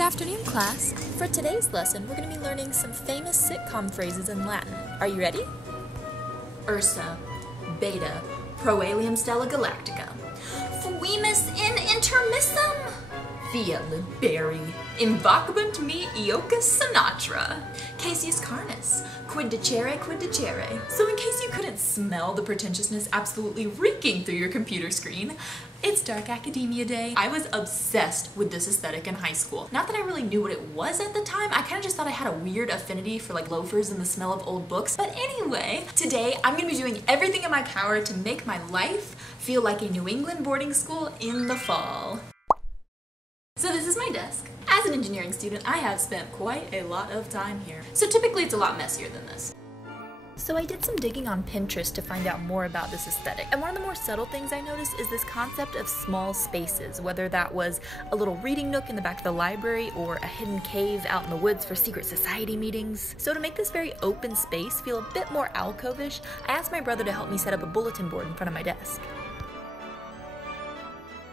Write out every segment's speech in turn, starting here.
Good afternoon, class. For today's lesson, we're going to be learning some famous sitcom phrases in Latin. Are you ready? Ursa, Beta, Proelium Stella Galactica, Fuimus in Intermissum, Via Liberi, Invocabunt me Iocus Sinatra, Caesius Carnus, Quid dicere. So in case you couldn't smell the pretentiousness absolutely reeking through your computer screen, it's Dark Academia Day. I was obsessed with this aesthetic in high school. Not that I really knew what it was at the time, I kind of just thought I had a weird affinity for like loafers and the smell of old books. But anyway, today I'm gonna be doing everything in my power to make my life feel like a New England boarding school in the fall. So this is my desk. As an engineering student, I have spent quite a lot of time here. So typically it's a lot messier than this. So I did some digging on Pinterest to find out more about this aesthetic, and one of the more subtle things I noticed is this concept of small spaces, whether that was a little reading nook in the back of the library or a hidden cave out in the woods for secret society meetings. So to make this very open space feel a bit more alcove-ish, I asked my brother to help me set up a bulletin board in front of my desk.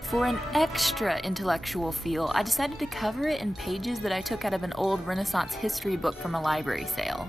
For an extra intellectual feel, I decided to cover it in pages that I took out of an old Renaissance history book from a library sale.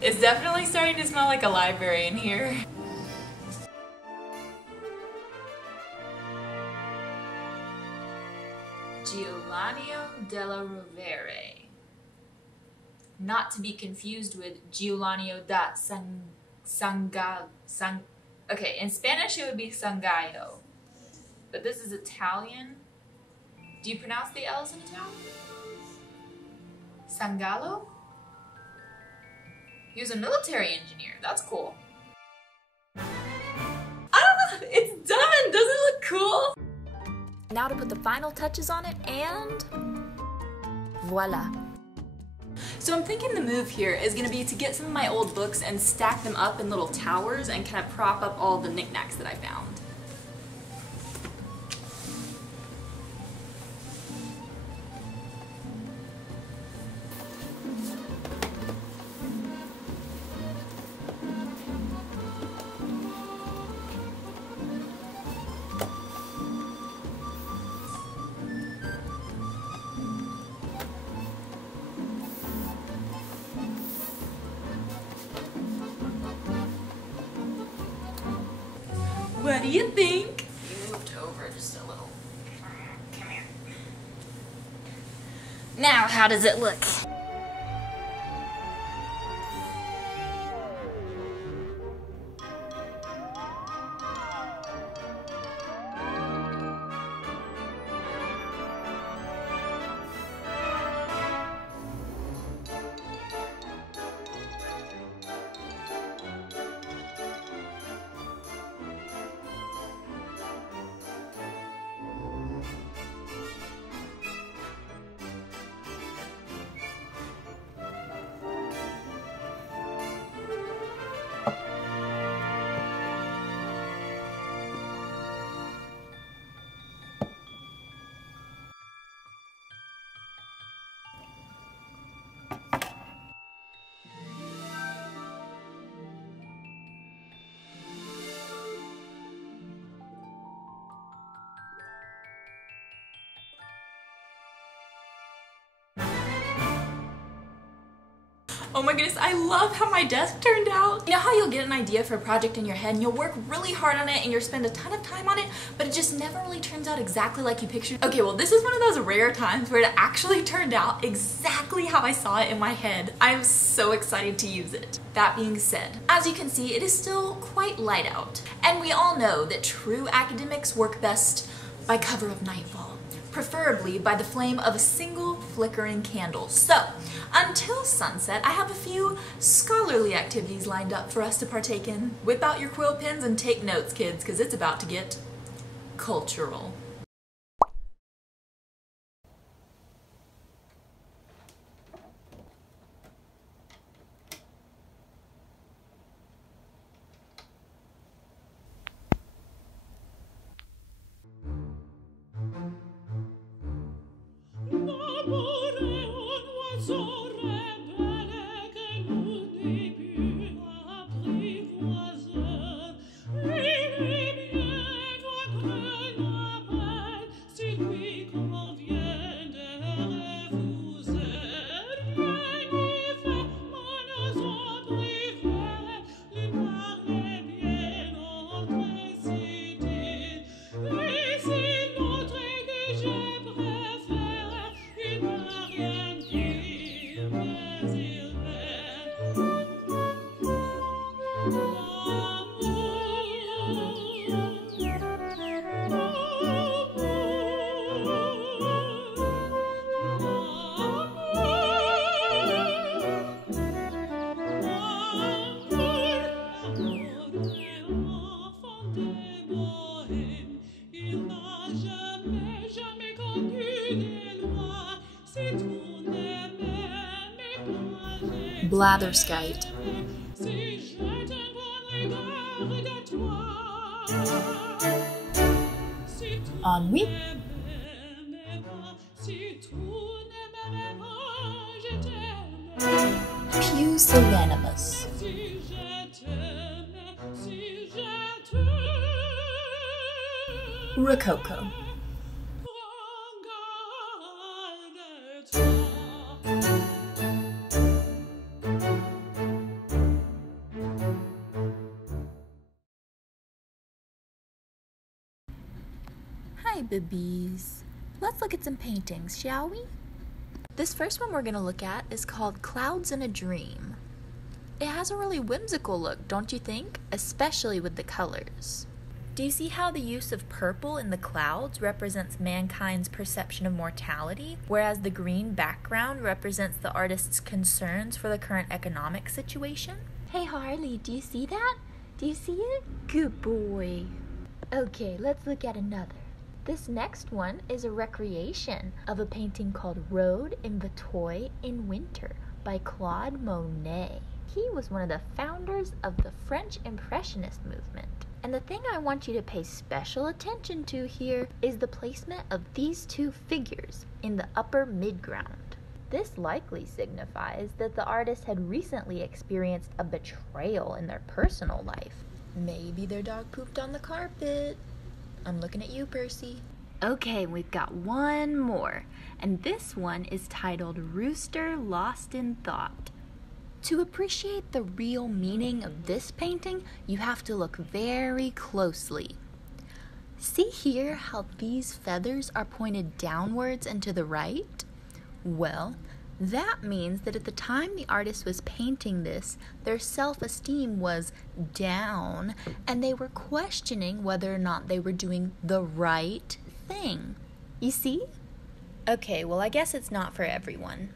It's definitely starting to smell like a library in here. Giuliano della Rovere. Not to be confused with Giuliano da Okay, in Spanish it would be Sangallo. But this is Italian. Do you pronounce the L's in Italian? Sangallo? He was a military engineer. That's cool. I don't know. It's done. Doesn't it look cool? Now to put the final touches on it, and voila. So I'm thinking the move here is going to be to get some of my old books and stack them up in little towers and kind of prop up all the knickknacks that I found. What do you think? You moved over just a little. Come here. Now, how does it look? Oh my goodness, I love how my desk turned out. You know how you'll get an idea for a project in your head and you'll work really hard on it and you'll spend a ton of time on it, but it just never really turns out exactly like you pictured? Okay, well this is one of those rare times where it actually turned out exactly how I saw it in my head. I'm so excited to use it. That being said, as you can see, it is still quite light out. And we all know that true academics work best by cover of nightfall, preferably by the flame of a single flickering candle. So, until sunset, I have a few scholarly activities lined up for us to partake in. Whip out your quill pens and take notes, kids, because it's about to get cultural. Blatherskite. Ennui. Pusillanimous. Rococo. Hi, babies. Let's look at some paintings, shall we? This first one we're going to look at is called Clouds in a Dream. It has a really whimsical look, don't you think? Especially with the colors. Do you see how the use of purple in the clouds represents mankind's perception of mortality, whereas the green background represents the artist's concerns for the current economic situation? Hey Harley, do you see that? Do you see it? Good boy. Okay, let's look at another. This next one is a recreation of a painting called Road in Vitoy in Winter by Claude Monet. He was one of the founders of the French Impressionist movement. And the thing I want you to pay special attention to here is the placement of these two figures in the upper midground. This likely signifies that the artist had recently experienced a betrayal in their personal life. Maybe their dog pooped on the carpet. I'm looking at you, Percy. Okay, we've got one more, and this one is titled Rooster Lost in Thought. To appreciate the real meaning of this painting, you have to look very closely. See here how these feathers are pointed downwards and to the right? Well, that means that at the time the artist was painting this, their self-esteem was down, and they were questioning whether or not they were doing the right thing. You see? Okay, well, I guess it's not for everyone.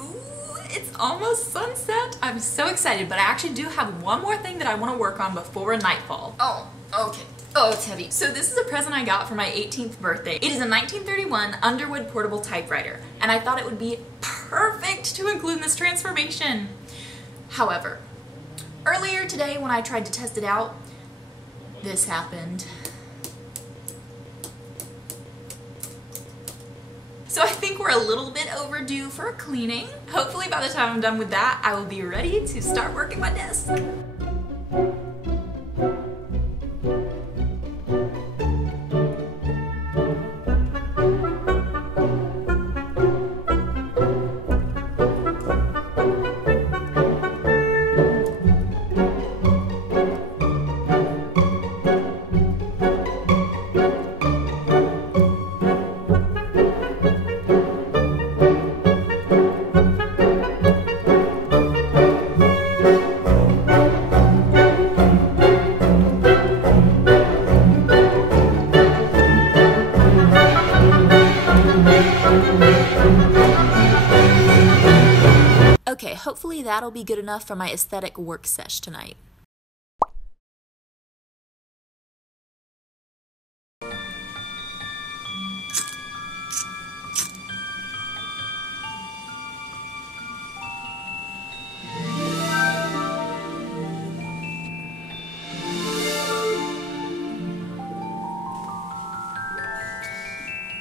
Ooh, it's almost sunset. I'm so excited, but I actually do have one more thing that I want to work on before nightfall. Oh, okay. Oh, it's heavy. So this is a present I got for my 18th birthday. It is a 1931 Underwood portable typewriter, and I thought it would be perfect to include in this transformation. However, earlier today when I tried to test it out, this happened. So I think we're a little bit overdue for a cleaning. Hopefully by the time I'm done with that, I will be ready to start working my desk. Okay, hopefully that'll be good enough for my aesthetic work sesh tonight.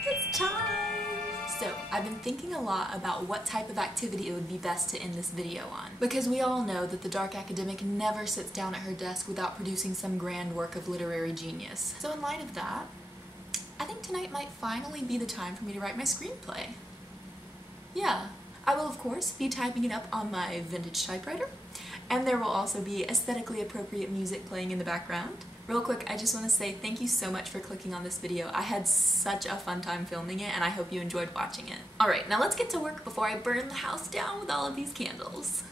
It's time! So, I've been thinking a lot about what type of activity it would be best to end this video on. Because we all know that the dark academic never sits down at her desk without producing some grand work of literary genius. So in light of that, I think tonight might finally be the time for me to write my screenplay. Yeah, I will of course be typing it up on my vintage typewriter, and there will also be aesthetically appropriate music playing in the background. Real quick, I just want to say thank you so much for clicking on this video. I had such a fun time filming it, and I hope you enjoyed watching it. Alright, now let's get to work before I burn the house down with all of these candles.